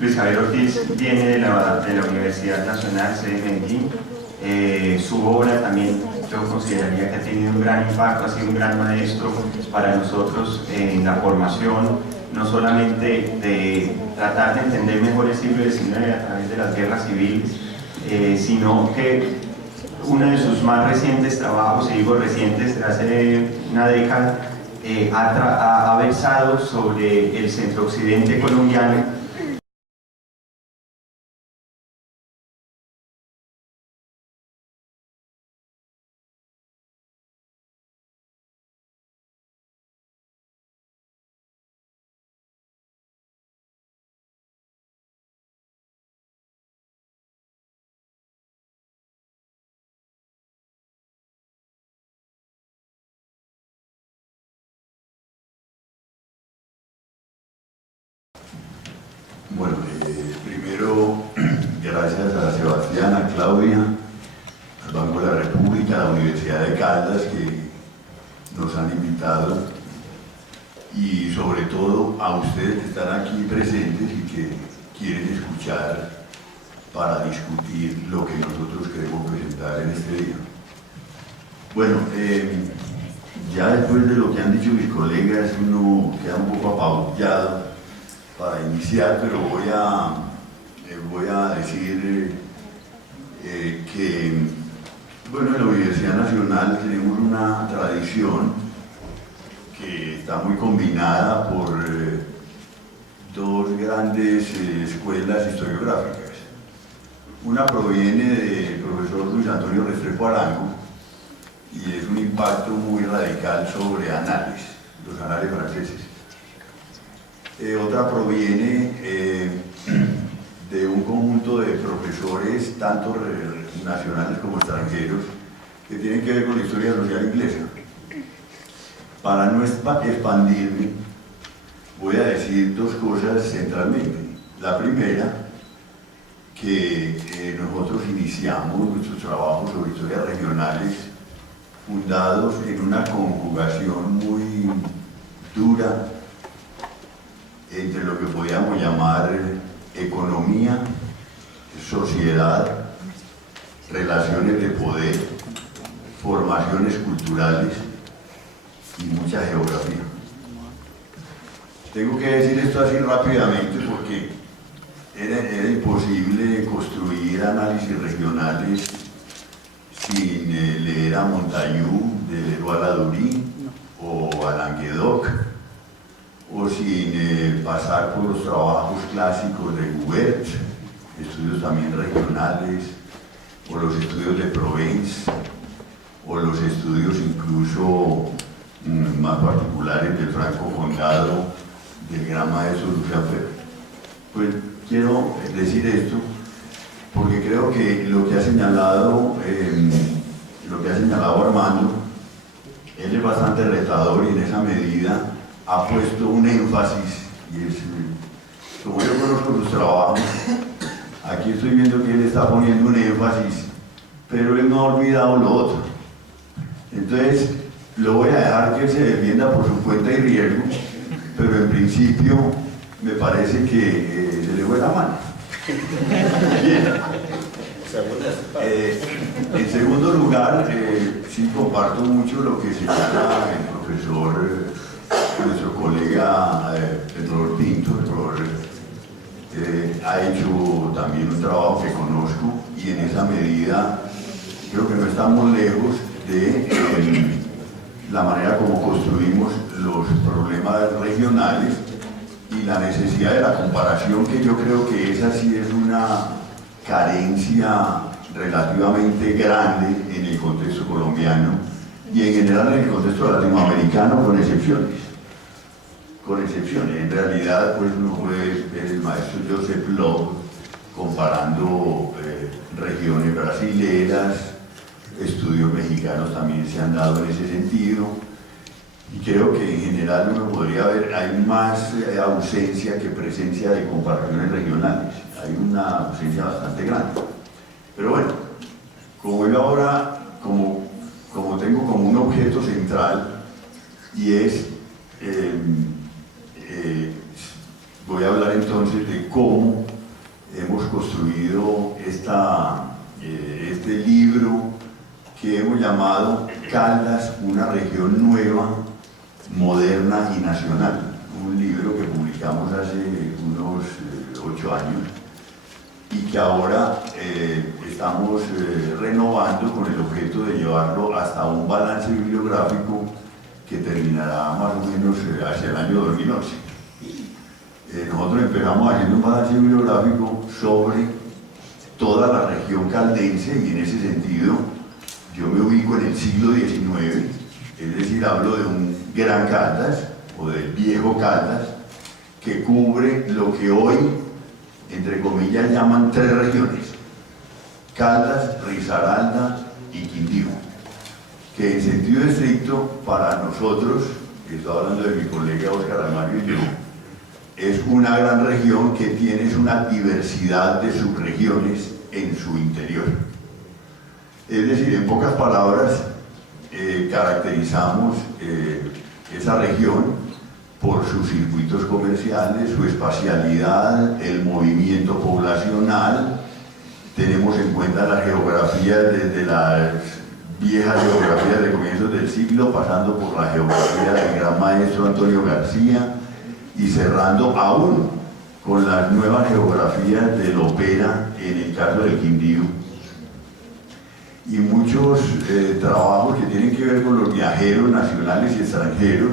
Luis Javier Ortiz viene de la Universidad Nacional de Medellín. Su obra también yo consideraría que ha tenido un gran impacto, ha sido un gran maestro para nosotros en la formación, no solamente de tratar de entender mejor el siglo XIX a través de las guerras civiles, sino que uno de sus más recientes trabajos, y digo recientes, de hace una década, ha versado sobre el centro-occidente colombiano. Bueno, primero, gracias a Sebastián, a Claudia, al Banco de la República, a la Universidad de Caldas que nos han invitado y sobre todo a ustedes que están aquí presentes y que quieren escuchar para discutir lo que nosotros queremos presentar en este día. Bueno, ya después de lo que han dicho mis colegas, uno queda un poco apabullado para iniciar, pero voy a decir que, bueno, en la Universidad Nacional tenemos una tradición que está muy combinada por dos grandes escuelas historiográficas. Una proviene del profesor Luis Antonio Restrepo Arango y es un impacto muy radical sobre anales, los anales franceses. Otra proviene de un conjunto de profesores, tanto nacionales como extranjeros, que tienen que ver con la historia social inglesa. Para no expandirme, voy a decir dos cosas centralmente. La primera, que nosotros iniciamos nuestros trabajos sobre historias regionales fundados en una conjugación muy dura entre lo que podíamos llamar economía, sociedad, relaciones de poder, formaciones culturales y mucha geografía. Tengo que decir esto así rápidamente porque era imposible construir análisis regionales sin leer a Montañú, de Leroy Ladurie o a Languedoc, o sin pasar por los trabajos clásicos de Hubert, estudios también regionales, o los estudios de Provence, o los estudios incluso más particulares del Franco Condado, del gran maestro Lucien Febvre. Pues quiero decir esto porque creo que lo que ha señalado Armando, él es bastante retador y en esa medida ha puesto un énfasis, y es, como yo conozco sus trabajos, aquí estoy viendo que él está poniendo un énfasis, pero él no ha olvidado lo otro. Entonces, lo voy a dejar que él se defienda por su cuenta y riesgo, pero en principio me parece que se le fue la mano. Bien. En segundo lugar, sí comparto mucho lo que señala el profesor, nuestro colega Pedro Pinto. Ha hecho también un trabajo que conozco y en esa medida creo que no estamos lejos de la manera como construimos los problemas regionales y la necesidad de la comparación, que yo creo que esa sí es una carencia relativamente grande en el contexto colombiano y en general en el contexto latinoamericano, con excepciones. En realidad, pues uno puede ver el maestro Joseph Love comparando regiones brasileras, estudios mexicanos también se han dado en ese sentido, y creo que en general uno podría ver, hay más ausencia que presencia de comparaciones regionales, hay una ausencia bastante grande. Pero bueno, como yo ahora, como tengo como un objeto central, y es, voy a hablar entonces de cómo hemos construido este libro que hemos llamado Caldas, una región nueva, moderna y nacional. Un libro que publicamos hace unos 8 años y que ahora estamos renovando con el objeto de llevarlo hasta un balance bibliográfico que terminará más o menos hacia el año 2011. Nosotros empezamos haciendo un balance bibliográfico sobre toda la región caldense y en ese sentido yo me ubico en el siglo XIX, es decir, hablo de un Gran Caldas o del Viejo Caldas que cubre lo que hoy, entre comillas, llaman 3 regiones: Caldas, Risaralda y Quindío, que en sentido estricto para nosotros, que estoy hablando de mi colega Óscar Amario y yo, es una gran región que tiene una diversidad de subregiones en su interior. Es decir, en pocas palabras, caracterizamos esa región por sus circuitos comerciales, su espacialidad, el movimiento poblacional. Tenemos en cuenta la geografía desde las viejas geografías de comienzos del siglo, pasando por la geografía del gran maestro Antonio García y cerrando aún con las nuevas geografías del Opera en el caso del Quindío. Y muchos trabajos que tienen que ver con los viajeros nacionales y extranjeros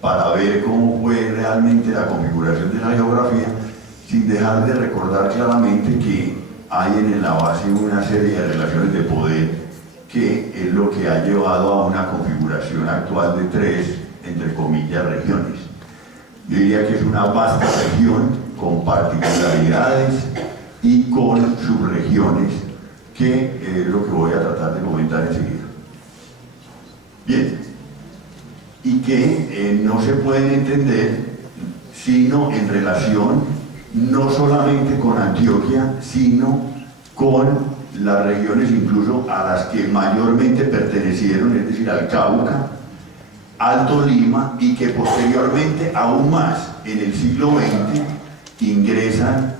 para ver cómo fue realmente la configuración de esa geografía, sin dejar de recordar claramente que hay en la base una serie de relaciones de poder que es lo que ha llevado a una configuración actual de 3, entre comillas, regiones. Yo diría que es una vasta región con particularidades y con subregiones, que es lo que voy a tratar de comentar enseguida. Bien, y que no se pueden entender sino en relación no solamente con Antioquia, sino con las regiones incluso a las que mayormente pertenecieron, es decir, al Cauca, al Tolima, y que posteriormente, aún más en el siglo XX, ingresan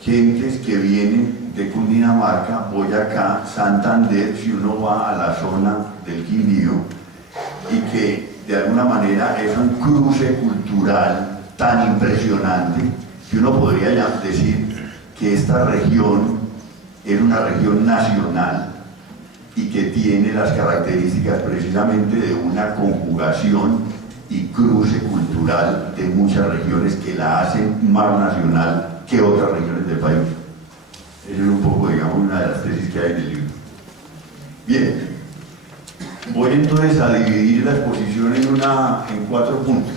gentes que vienen de Cundinamarca, Boyacá, Santander, si uno va a la zona del Quindío, y que de alguna manera es un cruce cultural tan impresionante que uno podría ya decir que esta región es una región nacional y que tiene las características precisamente de una conjugación y cruce cultural de muchas regiones que la hacen más nacional que otras regiones del país. Esa es un poco, digamos, una de las tesis que hay en el libro. Bien, voy entonces a dividir la exposición en 4 puntos,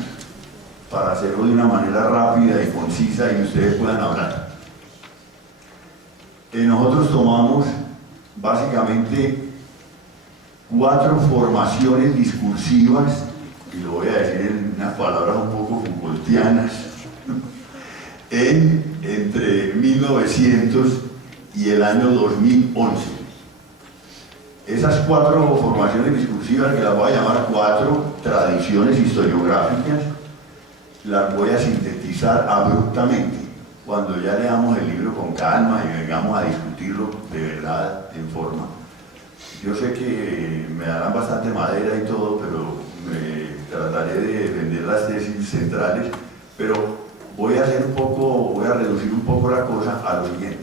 para hacerlo de una manera rápida y concisa y ustedes puedan hablar. Nosotros tomamos básicamente 4 formaciones discursivas, y lo voy a decir en unas palabras un poco Foucaultianas, entre 1900 y el año 2011. Esas 4 formaciones discursivas, que las voy a llamar 4 tradiciones historiográficas, las voy a sintetizar abruptamente cuando ya leamos el libro con calma y vengamos a discutirlo de verdad en forma. Yo sé que me darán bastante madera y todo, pero trataré de defender las tesis centrales, pero voy a reducir un poco la cosa a lo siguiente.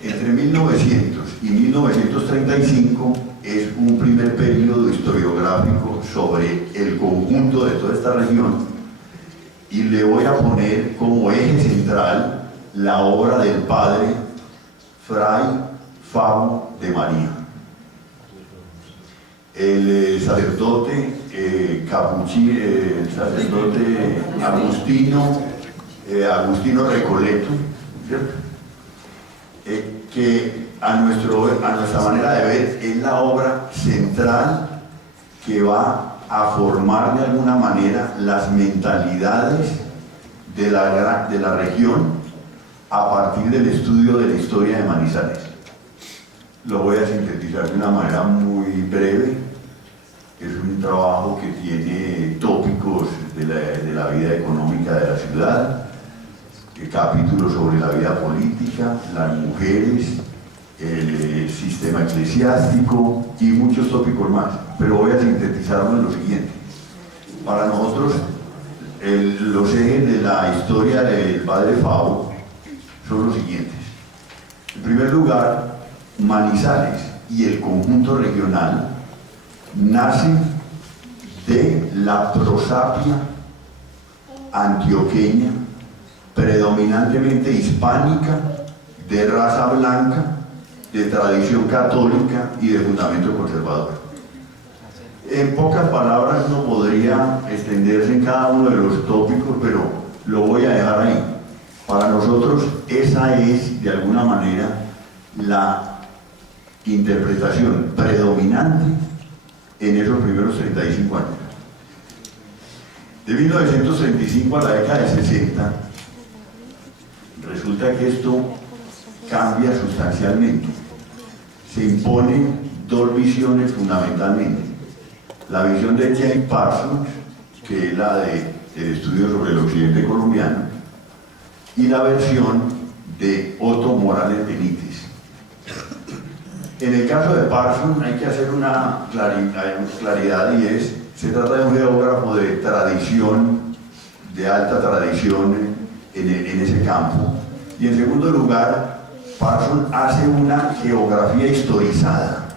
Entre 1900 y 1935 es un primer periodo historiográfico sobre el conjunto de toda esta región, y le voy a poner como eje central la obra del padre Fray Fabo de María, el sacerdote sacerdote Agustino Recoleto, ¿cierto? Que a nuestra manera de ver es la obra central que va a formar de alguna manera las mentalidades de la región a partir del estudio de la historia de Manizales. Lo voy a sintetizar de una manera muy breve. Es un trabajo que tiene tópicos de la vida económica de la ciudad, capítulos sobre la vida política, las mujeres, el sistema eclesiástico y muchos tópicos más, pero voy a sintetizarlo en lo siguiente. Para nosotros, los ejes de la historia del padre Favo son los siguientes. En primer lugar, Manizales y el conjunto regional nacen de la prosapia antioqueña, predominantemente hispánica, de raza blanca, de tradición católica y de fundamento conservador. En pocas palabras no podría extenderse en cada uno de los tópicos, pero lo voy a dejar ahí. Para nosotros esa es, de alguna manera, la interpretación predominante en esos primeros 35 años. De 1935 a la década de 60, resulta que esto cambia sustancialmente. Se imponen dos visiones fundamentalmente. La visión de James Parsons, que es la del estudio sobre el occidente colombiano, y la versión de Otto Morales Benítez. En el caso de Parsons hay que hacer una claridad, y es, se trata de un geógrafo de tradición, de alta tradición en ese campo. Y en segundo lugar, Parsons hace una geografía historizada,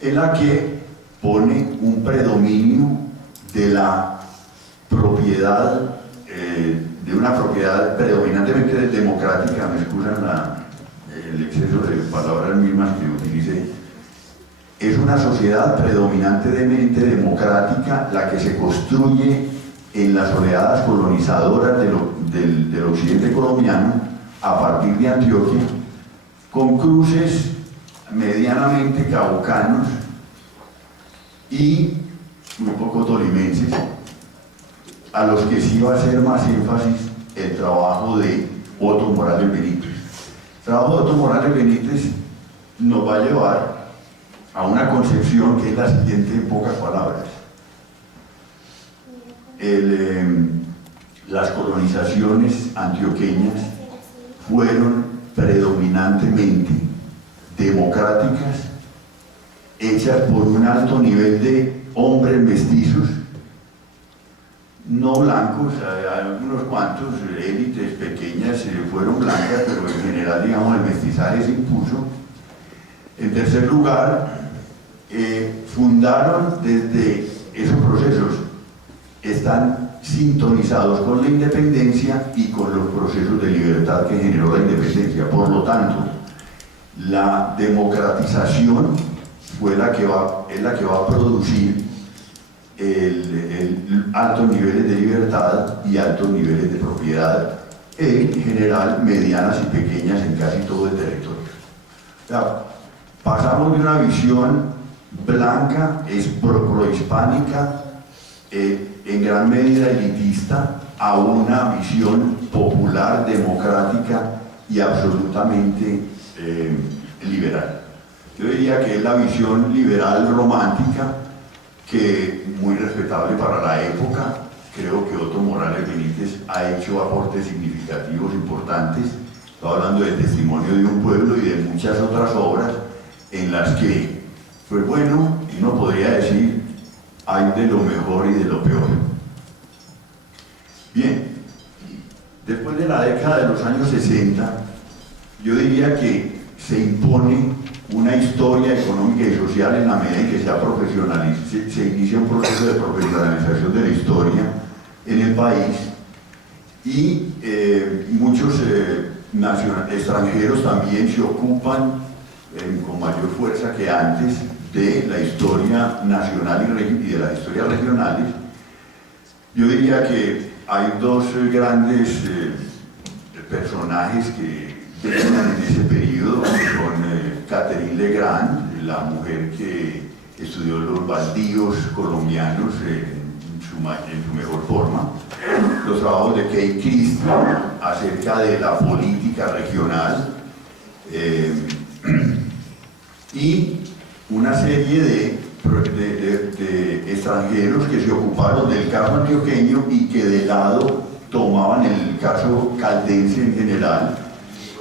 en la que pone un predominio de la propiedad, de una propiedad predominantemente democrática. Me excusan el exceso de palabras mismas que utilicé. Es una sociedad predominantemente democrática la que se construye en las oleadas colonizadoras del occidente colombiano a partir de Antioquia, con cruces medianamente caucanos y un poco tolimenses, a los que sí va a hacer más énfasis el trabajo de Otto Morales Benítez. El trabajo de Otto Morales Benítez nos va a llevar a una concepción que es la siguiente en pocas palabras. Las colonizaciones antioqueñas fueron predominantemente democráticas, hechas por un alto nivel de hombres mestizos, no blancos. Algunos cuantos élites pequeñas fueron blancas, pero en general, digamos, el mestizaje se impuso. En tercer lugar, fundaron desde esos procesos, están sintonizados con la independencia y con los procesos de libertad que generó la independencia. Por lo tanto, la democratización es la que va a producir altos niveles de libertad y altos niveles de propiedad, en general medianas y pequeñas en casi todo el territorio. O sea, pasamos de una visión blanca, prohispánica, en gran medida elitista, a una visión popular, democrática y absolutamente liberal. Yo diría que es la visión liberal romántica, que muy respetable para la época. Creo que Otto Morales Benítez ha hecho aportes significativos, importantes. Estoy hablando del Testimonio de un pueblo y de muchas otras obras en las que, pues bueno, uno podría decir, hay de lo mejor y de lo peor. Bien, después de la década de los años 60, yo diría que se impone una historia económica y social en la medida en que se inicia un proceso de profesionalización de la historia en el país, y muchos extranjeros también se ocupan con mayor fuerza que antes de la historia nacional y de las historias regionales. Yo diría que hay dos grandes personajes que vienen en ese periodo, que son Catherine Legrand, la mujer que estudió los baldíos colombianos en su mejor forma, los trabajos de Kay Christie acerca de la política regional, y una serie de extranjeros que se ocuparon del caso antioqueño y que de lado tomaban el caso caldense en general,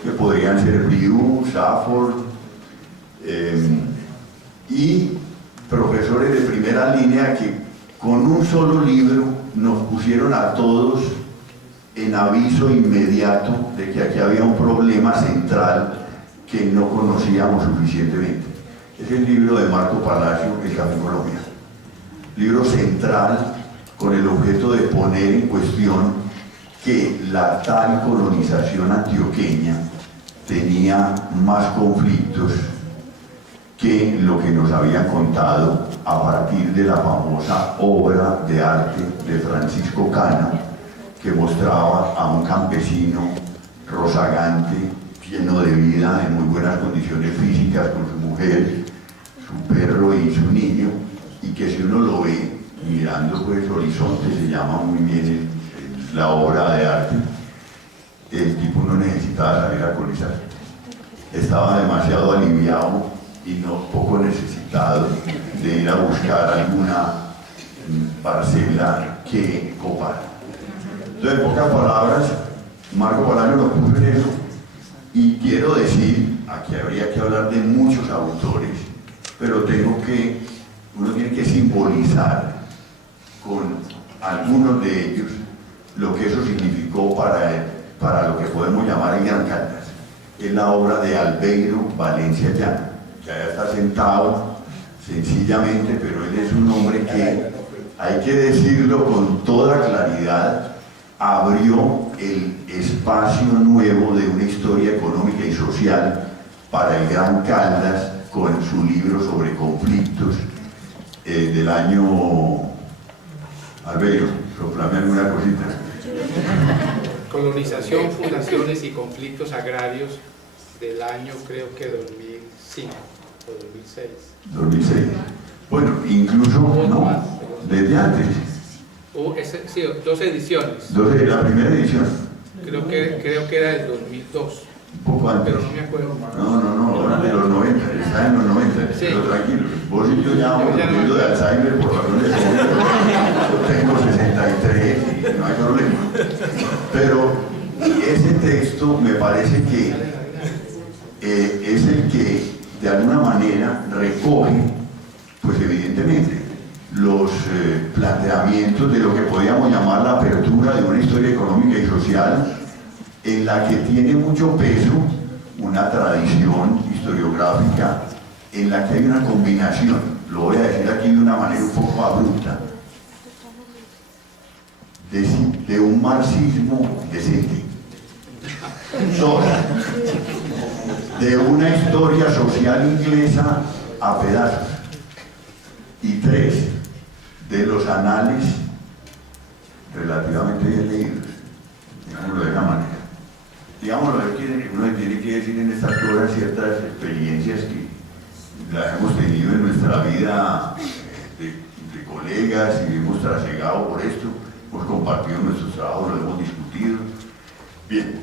que podrían ser Brieux, Safford, y profesores de primera línea que con un solo libro nos pusieron a todos en aviso inmediato de que aquí había un problema central que no conocíamos suficientemente. Es el libro de Marco Palacio, El Café Colombia. Libro central con el objeto de poner en cuestión que la tal colonización antioqueña tenía más conflictos que lo que nos habían contado a partir de la famosa obra de arte de Francisco Cana, que mostraba a un campesino rozagante, lleno de vida, en muy buenas condiciones físicas, con su mujer, su perro y su niño, y que si uno lo ve mirando pues horizonte, se llama muy bien la obra de arte, el tipo no necesitaba salir a colonizar. Estaba demasiado aliviado y no poco necesitado de ir a buscar alguna parcela que copar. Entonces, en pocas palabras, Marco Palacio nos puso en eso, y quiero decir, aquí habría que hablar de muchos autores, pero uno tiene que simbolizar con algunos de ellos lo que eso significó para lo que podemos llamar el Gran Caldas. Es la obra de Albeiro Valencia Llano, que allá está sentado sencillamente, pero él es un hombre que, hay que decirlo con toda claridad, abrió el espacio nuevo de una historia económica y social para el Gran Caldas con su libro sobre conflictos del año... Albeiro, soplame alguna cosita. Colonización, fundaciones y conflictos agrarios del año, creo que 2005 o 2006. 2006. Bueno, incluso, no, desde antes. Sí, 2 ediciones. La primera edición. Creo que era del 2002. Un poco antes. Pero no me acuerdo. No, ahora de los 90, está en los 90, sí. Pero tranquilo. Vos y yo ya vamos sufriendo de Alzheimer por razones de yo tengo 63 y no hay problema. Pero ese texto me parece que es el que de alguna manera recoge, pues evidentemente, los planteamientos de lo que podríamos llamar la apertura de una historia económica y social en la que tiene mucho peso una tradición historiográfica en la que hay una combinación, lo voy a decir aquí de una manera un poco abrupta, de un marxismo decente, 2, de una historia social inglesa a pedazos, y 3, de los anales relativamente bien leídos, digámoslo de esa manera. Digámoslo, uno tiene que decir en estas cosas ciertas experiencias que las hemos tenido en nuestra vida de colegas y hemos trasegado por esto, hemos compartido nuestros trabajos, lo hemos discutido. Bien.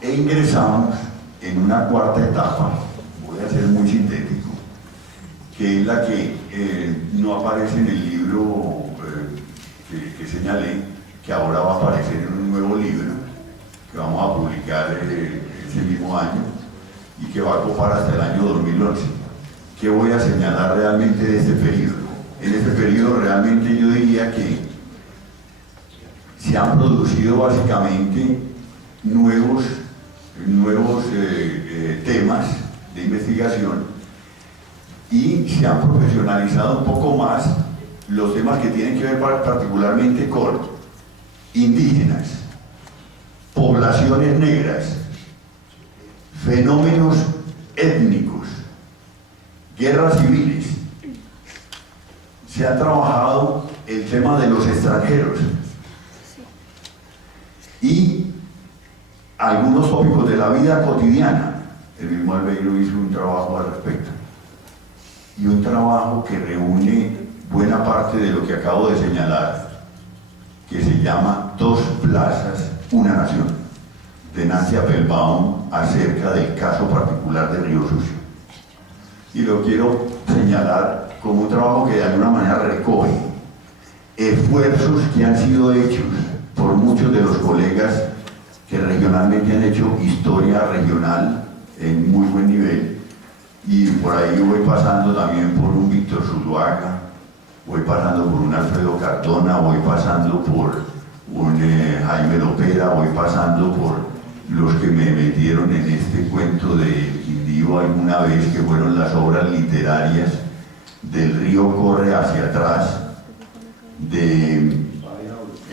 E ingresamos en una cuarta etapa, voy a ser muy sintético, que es la que no aparece en el libro que señalé, que ahora va a aparecer en un nuevo libro que vamos a publicar ese mismo año y que va a copar hasta el año 2011. ¿Qué voy a señalar realmente de este periodo? En este periodo realmente yo diría que se han producido básicamente nuevos temas de investigación y se han profesionalizado un poco más los temas que tienen que ver particularmente con indígenas, poblaciones negras, fenómenos étnicos, guerras civiles. Se ha trabajado el tema de los extranjeros y algunos tópicos de la vida cotidiana. El mismo Albeiro hizo un trabajo al respecto y un trabajo que reúne buena parte de lo que acabo de señalar, que se llama Dos plazas, una nación, de Nancy Applebaum, acerca del caso particular de Río Sucio. Y lo quiero señalar como un trabajo que de alguna manera recoge esfuerzos que han sido hechos por muchos de los colegas que regionalmente han hecho historia regional en muy buen nivel, y por ahí voy pasando también por un Víctor Zuluaga, voy pasando por un Alfredo Cardona, voy pasando por un Jaime Lopera, voy pasando por los que me metieron en este cuento de Quindío alguna vez, que fueron las obras literarias del río corre hacia atrás,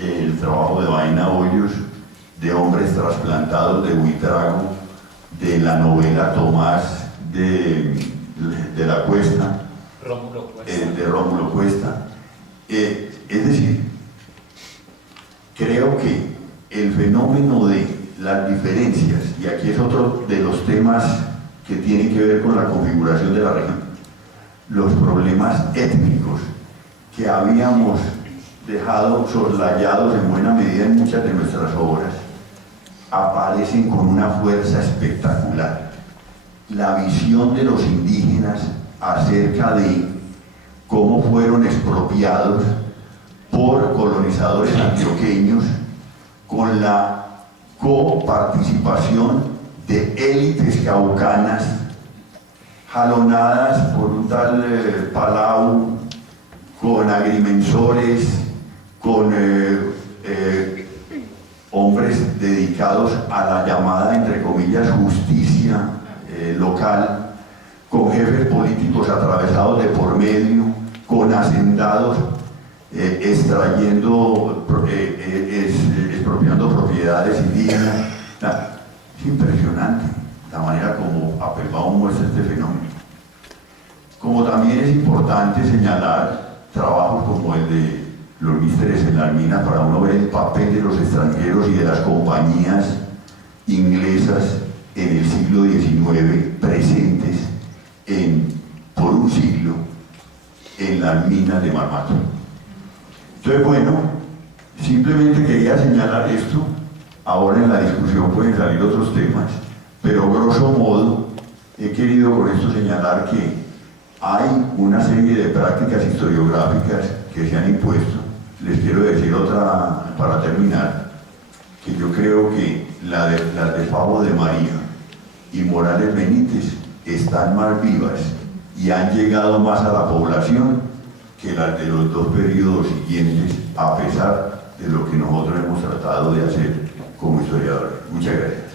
el trabajo de Vaina Hoyos, de Hombres Trasplantados de Buitrago, de la novela Tomás de la Cuesta, de Rómulo Cuesta. Es decir, creo que el fenómeno de las diferencias, y aquí es otro de los temas que tienen que ver con la configuración de la región, los problemas étnicos que habíamos dejado soslayados en buena medida en muchas de nuestras obras, aparecen con una fuerza espectacular. La visión de los indígenas acerca de cómo fueron expropiados por colonizadores antioqueños, con la coparticipación de élites caucanas jalonadas por un tal Palau, con agrimensores, con hombres dedicados a la llamada, entre comillas, justicia local, con jefes políticos atravesados de por medio, con hacendados expropiando propiedades indígenas. Es impresionante la manera como Appelbaum muestra este fenómeno. Como también es importante señalar trabajos como el de los místeres en la mina, para uno ver el papel de los extranjeros y de las compañías inglesas en el siglo XIX, presentes por un siglo en las minas de Marmato. Entonces, bueno, simplemente quería señalar esto. Ahora en la discusión pueden salir otros temas, pero grosso modo he querido con esto señalar que hay una serie de prácticas historiográficas que se han impuesto. Les quiero decir otra para terminar, que yo creo que las de Fabo de María y Morales Benítez están más vivas y han llegado más a la población que las de los dos periodos siguientes, a pesar de lo que nosotros hemos tratado de hacer como historiadores. Muchas gracias.